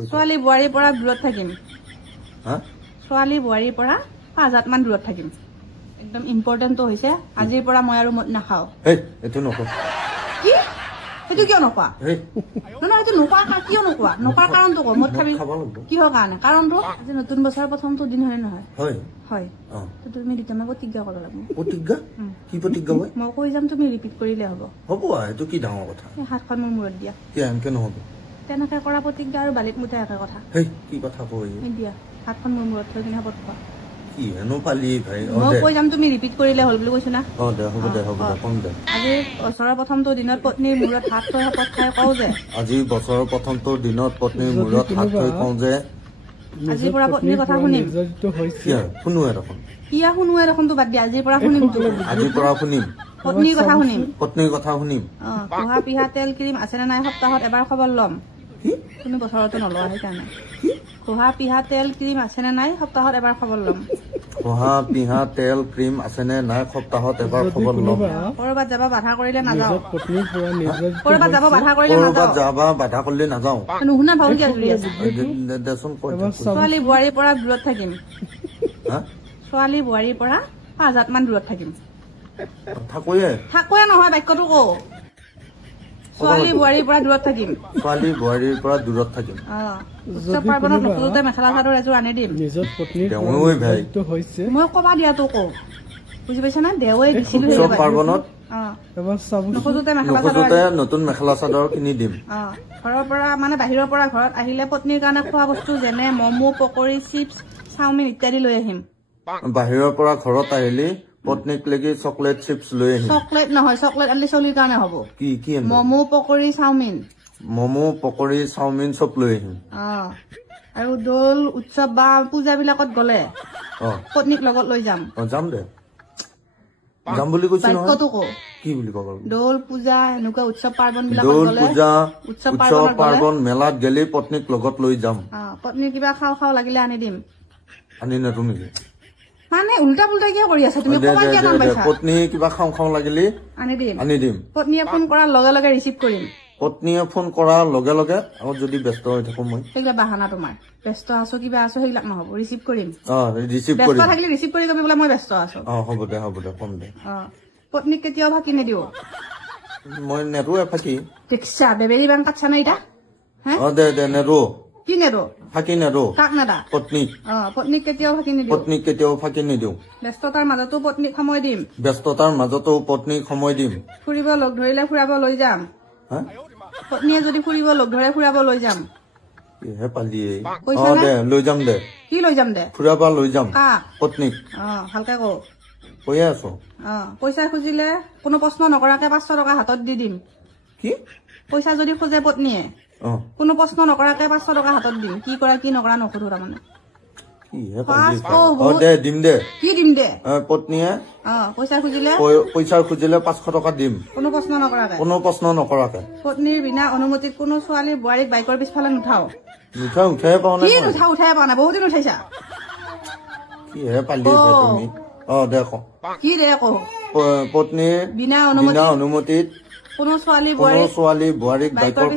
ছোৱালী বুৱাৰীৰ পৰা দূৰত থাকিম ছোৱালী বুৱাৰীৰ পৰা 5 হাত মান দূৰত থাকিম একদম ইম্পৰ্টেন্ট হৈছে আজিৰ পৰা মই আৰু মদ নাখাও এটো নকো কি এটো কিয় নকোৱা না এটো নকোৱা কিয় নকোৱা নকোৱাৰ কাৰণটো ক মদ খাবি কিহৰ কাৰণে কাৰণটো আজি নতুন বছৰৰ প্ৰথমটো দিন হয় নহয় হয় হয় তো তুমি দিতমে প্ৰতিজ্ঞা কৰিব লাগিব প্ৰতিজ্ঞা কি প্ৰতিজ্ঞা হয় মই কৈ যাম তুমি ৰিপিট কৰিলে হ'ব হ'ব এটো কি ডাঙৰ কথা হাতখন মোৰ মূৰত দিয়া কি আনকে নহব তেনেকে কৰা প্ৰতিজ্ঞা আৰু বালিত মুঠে একে কথা কি কথা কই দিয়া হাতখন মোৰ মূৰত থৈ কিনে পঠোৱা কি এনো পালি ভাই মই কৈ যাম তুমি ৰিপিট কৰিলে হল বুলি কৈছো না দে হ'ব দে কম দে আজি বছৰৰ প্ৰথমটো দিনত পত্নীৰ মূৰত হাত থৈ শপত খাই কওঁ যে আজি বছৰৰ প্ৰথমটো দিনত পত্নীৰ মূৰত হাত থৈ কওঁ যে আজিৰ পৰা পত্নীৰ কথা শুনিম শুনোৱে দেখোন কিয়া শুনোৱে দেখোন তো বাদ দিয়া আজিৰ পৰা শুনিম আজিৰ পৰা শুনিম পত্নীৰ কথা শুনিম পোহা পিহা তেল ক্ৰীম আছে নে নাই সপ্তাহত এবাৰ খবৰ ল'ম তুমি বছৰতো নলোৱা সেইকাৰণে পোহা পিহা তেল ক্ৰীম আছে নে নাই সপ্তাহত এবাৰ খবৰ ল'ম পোহা পিহা তেল ক্ৰীম আছে নে নাই সপ্তাহত এবাৰ খবৰ ল'ম কৰবাত যাব বাধা কৰিলে নাযাওঁ কৰবাত যাব বাধা কৰিলে নাযাওঁ নুশুনা ভাও কি আজৰি আছে ছোৱালী বুৱাৰীৰ পৰা দূৰত থাকিম ছোৱালী বুৱাৰীৰ পৰা 5 হাত মান দূৰত থাকিম থাকোৱে নহয় বাক্যটো কো ছোৱালী বুৱাৰীৰ পৰা দূৰত থাকিম উৎসৱ পাৰ্বণত নকলোতে মেখেলা চাদৰ এযোৰ আনি দিম মই কবা দিয়াতো কো বুজি পাইছা না দেৱে দিছিলো নতুন মেখেলা চাদৰ কিনি দিম ঘৰৰ পৰা মানে বাহিৰৰ পৰা ঘৰত আহিলে পত্নীৰ কাৰণে খোৱা বস্তু যেনে মমো পকৰি চিপছ চাওমিন ইত্যাদি লৈ আহিম বাহিৰৰ পৰা ঘৰত আহিলে পত্নীক লাগি চকলেট চিপছ লৈ আহিম চকলেট নহয় চকলেট আনলি চলিৰ কাৰণে হ'ব কি মমো পকৰি চাওমিন চব লৈ আহিম আৰু দোল উৎসৱ বা পূজা বিলাকত গলে পত্নীক লগত লৈ যাম যাম বুলি কৈছো নহয় কি বুলি কব দোল পূজা এনেকুৱা উৎসৱ পাৰ্বণ বিলাকত গলে উৎসৱ পাৰ্বণ মেলাত গেলি পত্নীক লগত লৈ যাম পত্নীৰ কিবা খাও লাগিলে আনি দিম আনি না তুমি মানে উল্টা পুল্টা কিয় কৰি আছা তুমি কবা কিয় নাম পাইছা পত্নী কিবা খাও লাগিলে আনি দিম পত্নীয়ে ফোন কৰাৰ লগে লগে ৰিচিভ কৰিম পত্নীয়ে ফোন কৰাৰ লগে লগে আৰু যদি ব্যস্ত হৈ থাকো মই সেইগলা বাহানা তোমাৰ ব্যস্ত আছো কিবা আছো সেইবিলাক নহব ৰিচিভ কৰিম ৰিচিভ কৰিম ব্যস্ত থাকিলে ৰিচিভ কৰি কবি বোলে মই ব্যস্ত আছো হ'ব দে কম দে পত্নীক কেতিয়াও ফাঁকি নিদিও মই নেৰুৱে ফাঁকি দেখছা বেবেৰী বেংক কাটছা না ইটা দে নেৰু কি নেৰো ফাঁকি নেৰু কাক নাদা পত্নীক কেতিয়াও ফাঁকি নিদিও ব্যস্ততাৰ মাজতো পত্নীক সময় দিম ফুৰিব লগ ধৰিলে ফুৰাব লৈ যাম পত্নীয়ে যদি ফুৰিব লগ ধৰে ফুৰাব লৈ যাম লৈ যাম দে কি লৈ যাম দে ফুৰাব লৈ যাম পত্নীক ভালকে কও কৈয়ে আছো পইচা খুজিলে কোনো প্ৰশ্ন নকৰাকে 500 টকা হাতত দি দিম কি পইচা যদি খোজে পত্নীয়ে কোনো প্ৰশ্ন নকৰাকে 500 টকা হাতত দিম কি কৰা কি নকৰা নকৰো তাৰমানে দিম দে পত্নীয়ে পইচা খুজিলে 500 টকা দিম কোনো প্ৰশ্ন নকৰাকে পত্নীৰ বিনা অনুমতিত কোনো ছোৱালী বুৱাৰীক বাইকৰ পিছফালে নুঠাও উঠাই পাও নাই বহুত দিন উঠাইছা কি দে কো পত্নীৰ বিনা অনুমতিত কোনো ছোৱালী বুৱাৰীক বাইকৰ